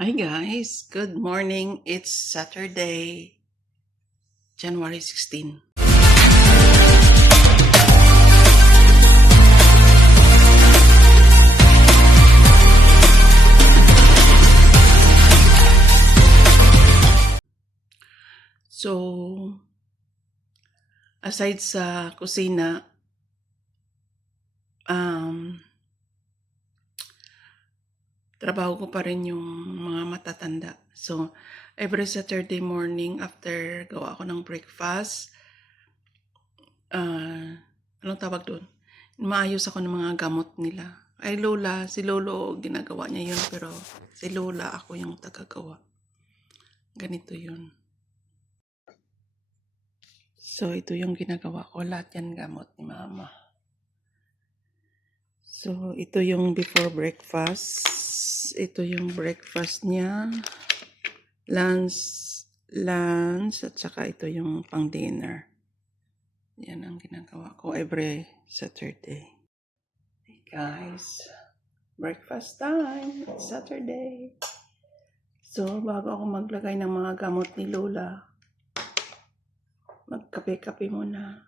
Hi guys, good morning. It's Saturday, January 16. So, aside sa kusina, um, trabaho ko pa rin yung mga matatanda. So, every Saturday morning after gawa ko ng breakfast, anong tawag doon? Maayos ako ng mga gamot nila. Ay Lola, si Lolo ginagawa niya yun, pero si Lola ako yung tagagawa. Ganito yun. So, ito yung ginagawa ko. Lahat yan gamot ni Mama. So, ito yung before breakfast. Ito yung breakfast niya. Lunch, at saka ito yung pang dinner. Yan ang ginagawa ko every Saturday. Hey guys, breakfast time. It's Saturday. So, bago ako maglagay ng mga gamot ni Lola, magkape-kape muna.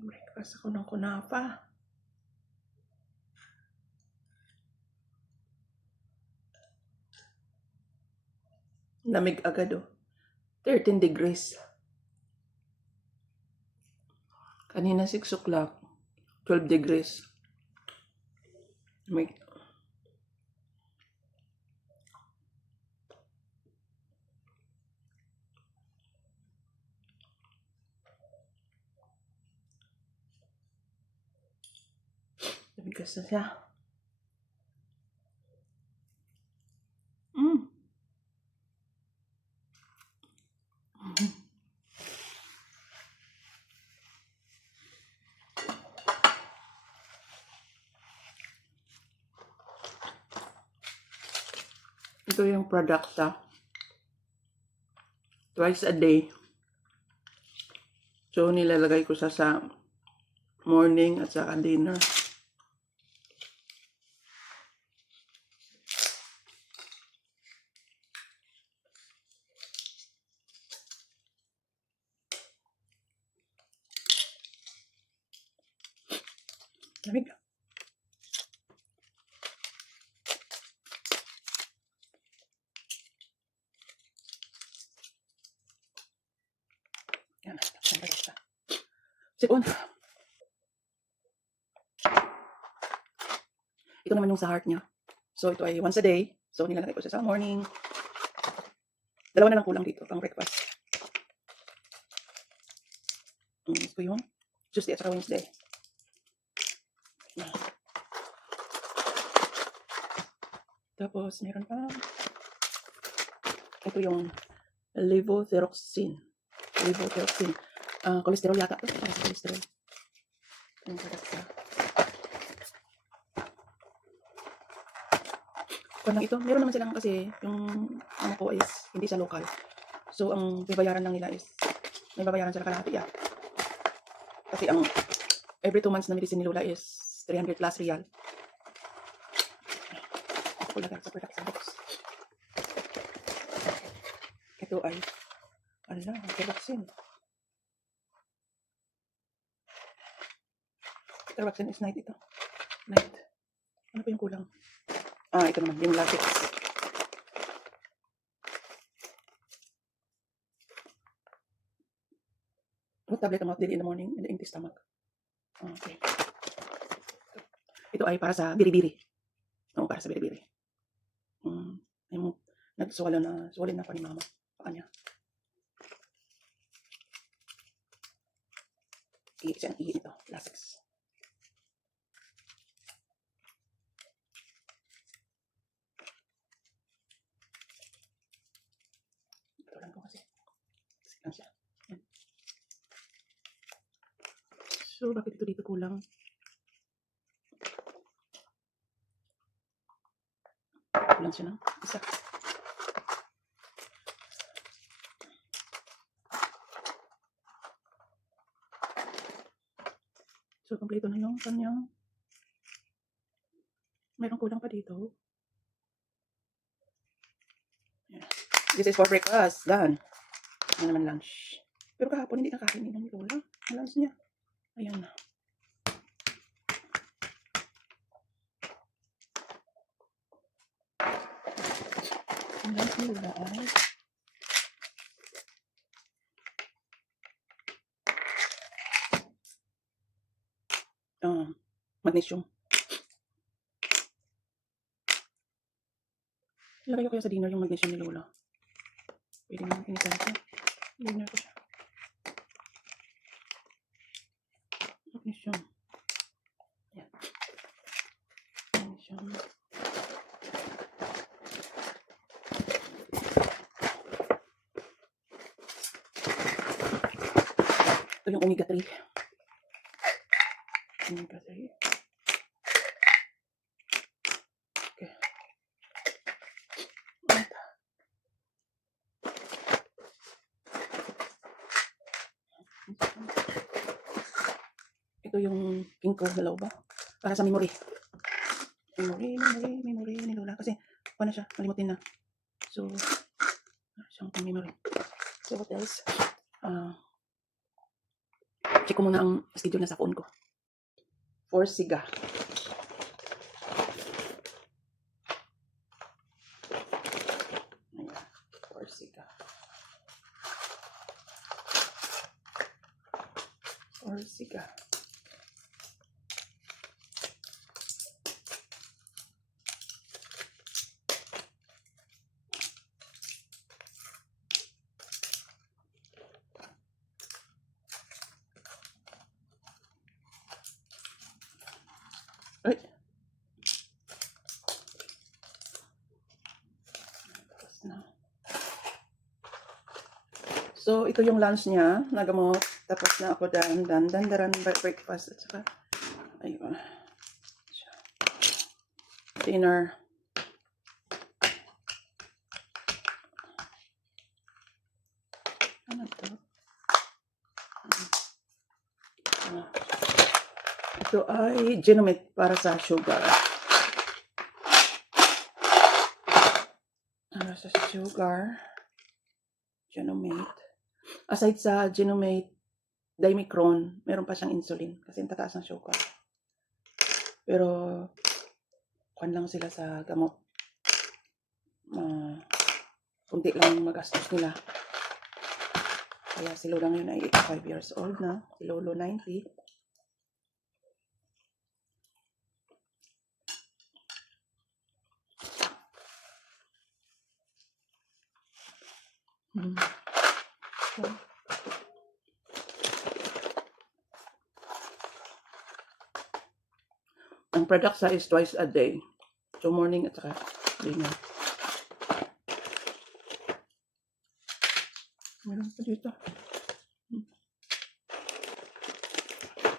Breakfast ako ng kunapa. Lamig agad 13 degrees. Kanina 6 o'clock, 12 degrees. Lamig. Lamig na siya. Ito yung Producta. Twice a day. So, nilalagay ko sa morning at saka dinner. Lamig. Yan. Sipon. Ito naman yung sa heart niya. So, ito ay once a day. So, nilalagay ko sa morning. Dalawa na lang kulang dito pang breakfast. Ito yung Tuesday at saka Wednesday. Tapos, meron pa. Ito yung levothyroxine. Cholesterol yata ito. Para sa cholesterol. Yung Producta. Kung lang ito, meron naman silang kasi yung ano ko is hindi siya local. So, ang babayaran lang nila is may babayaran sila kalahati yan. Kasi ang every 2 months na medicine ni Lola is 300 plus real. Ako lagay sa Producta box. Ito ay Tervaxin. Tervaxin is night ito. Night. Ano pa yung kulang? Ito naman, yung Lasix. What tablet amount daily in the morning in the empty stomach? Okay. Ito ay para sa biri-biri. Oo, para sa biri-biri. Yung nagsuwala na, suwalin na pa ni Mama. Paka niya. Siyang ihi ito, Lasix. Ito lang ko kasi. Lang siya. Yan. So, bakit ito dito kulang? Kulang siya ng isa. So, kompleto na yung kanyang. Meron kulang pa dito. Yeah. This is for breakfast. Done. Ano naman lunch. Pero kahapon hindi nakakainin ng Lola. Ang lunch niya. Ayan na. Ang lunch ni Lola ay magnesium. Ilagay ko kaya sa dinner yung magnesium ni Lola. Pwede naman pinisan ko. Dinner ko siya. Magnesium. Yan. Magnesium. Ito yung omega 3. Omega 3. Okay. Ito yung ginkgo biloba para sa memory. Memory ni Lola. Kasi, paano siya? Malimutin na. So, siyang memory. So, what else? Check ko muna ang schedule na sa phone ko. For Siga. Ayan. For Siga. For Siga. Ay! Tapos na. So, ito yung lunch niya. Nagamot. Tapos na ako daran breakfast. At saka, ayun. Dinner. Ano ito? Ito ay Genomate para sa sugar. Para sa sugar. Genomate. Aside sa Genomate, Dimicron, meron pa siyang insulin kasi tataas ng sugar. Pero, kuwan lang sila sa gamot. Kunti lang magastos nila. Kaya si Lola ngayon ay 85 years old na. Si Lolo 90. So, ang product size twice a day. So, morning at saka dinner. Meron pa dito.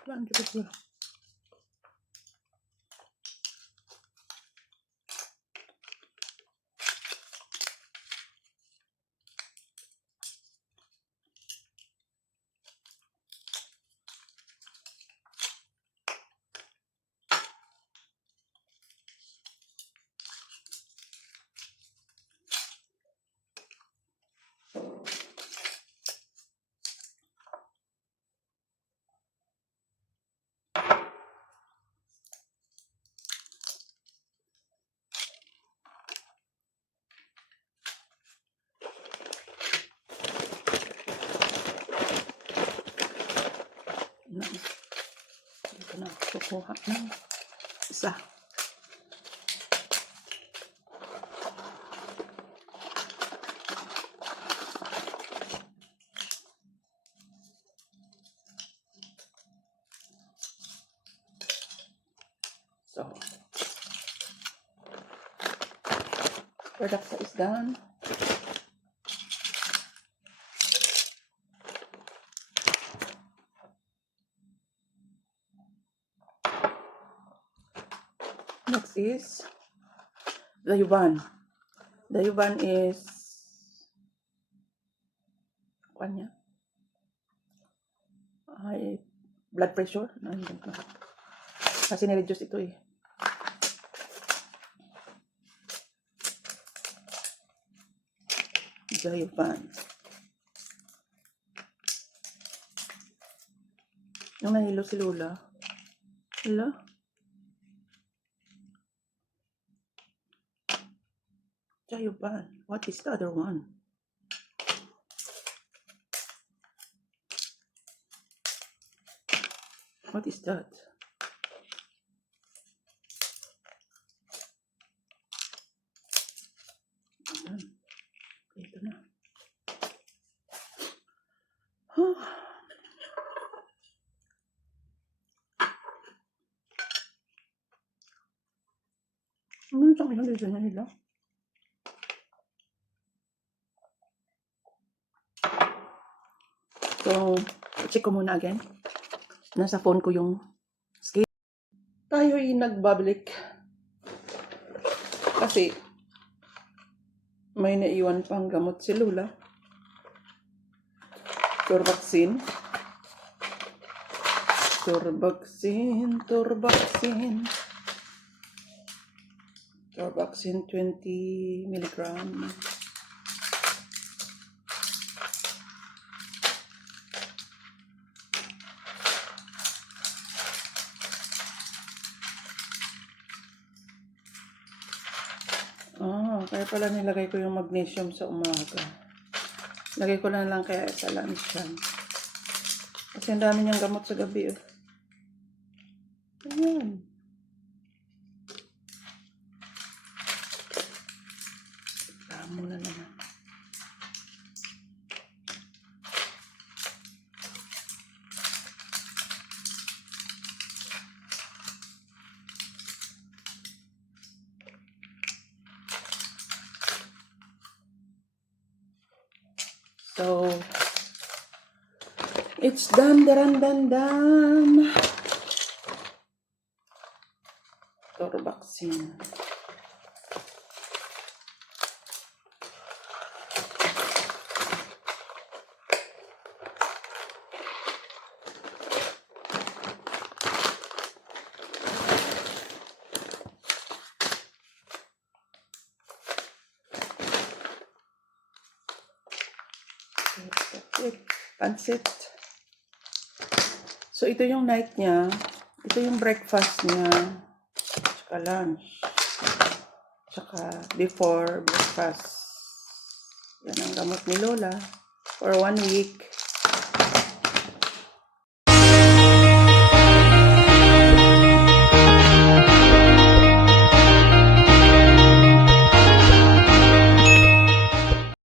Saan dito? Dito na ako kukuha ng isa. So, product is done. Next is the Yuban. The Yuban is kuan niya ay blood pressure. Kasi nireduce ito eh. Jayapan. Yung nahilo si Lola. Hala? Jayapan. What is the other one? What is that? Ayan. Ito na. Huh. Ano sa kanya dito nila? So, check ko muna again. Nasa phone ko yung scale. Tayo'y nagbabalik. Kasi, may naiwan pang gamot si Lola. Torvaxin. Torvaxin 20 milligram. Kaya pala nilagay ko yung magnesium sa umaga. Lagay ko na lang kaya sa lunch yan. Kasi ang dami niyang gamot sa gabi. Ayan. Tama na naman. So, it's done. Torvaxin. Pansit. So, ito yung night niya. Ito yung breakfast niya. Tsaka lunch. Tsaka before breakfast. Yan ang gamot ni Lola. For 1 week.